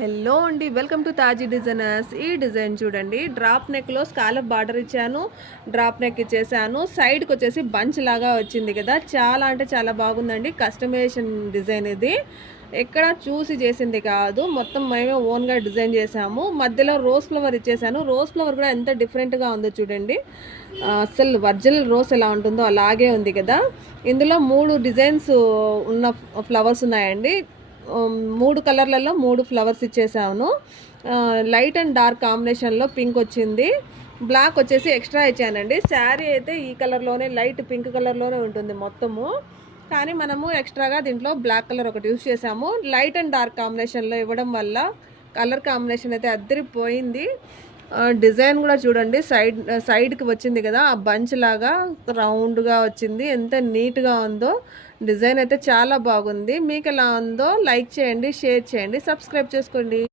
Hello అండి, welcome to తాజీ designers. ఈ design చూడండి, డ్రాప్ నెక్లో స్కాలప్ బార్డర్ ఇచ్చాను, డ్రాప్ నెక్ ఇచ్చేసాను. సైడ్కి వచ్చేసి బంచ్ లాగా వచ్చింది కదా, చాలా అంటే చాలా బాగుందండి. కస్టమైజేషన్ డిజైన్ ఇది, ఎక్కడ చూసి చేసింది కాదు, మొత్తం మేమే ఓన్గా డిజైన్ చేసాము. మధ్యలో రోజ్ ఫ్లవర్ ఇచ్చేసాను. రోజ్ ఫ్లవర్ కూడా ఎంత డిఫరెంట్గా ఉందో చూడండి, అసలు ఒరిజినల్ రోజ్ ఎలా ఉంటుందో అలాగే ఉంది కదా. ఇందులో 3 డిజైన్స్ ఉన్న ఫ్లవర్స్ ఉన్నాయండి. 3 కలర్లలో 3 ఫ్లవర్స్ ఇచ్చేసాను. లైట్ అండ్ డార్క్ కాంబినేషన్లో పింక్ వచ్చింది, బ్లాక్ వచ్చేసి ఎక్స్ట్రా ఇచ్చానండి. శారీ అయితే ఈ కలర్లోనే, లైట్ పింక్ కలర్లోనే ఉంటుంది మొత్తము, కానీ మనము ఎక్స్ట్రాగా దీంట్లో బ్లాక్ కలర్ ఒకటి యూజ్ చేసాము. లైట్ అండ్ డార్క్ కాంబినేషన్లో ఇవ్వడం వల్ల కలర్ కాంబినేషన్ అయితే అద్దరిపోయింది. డిజైన్ కూడా చూడండి, సైడ్కి వచ్చింది కదా, ఆ బంచ్ లాగా రౌండ్గా వచ్చింది. ఎంత నీట్గా ఉందో డిజైన్ అయితే చాలా బాగుంది. మీకు ఎలా ఉందో లైక్ చేయండి, షేర్ చేయండి, సబ్స్క్రైబ్ చేసుకోండి.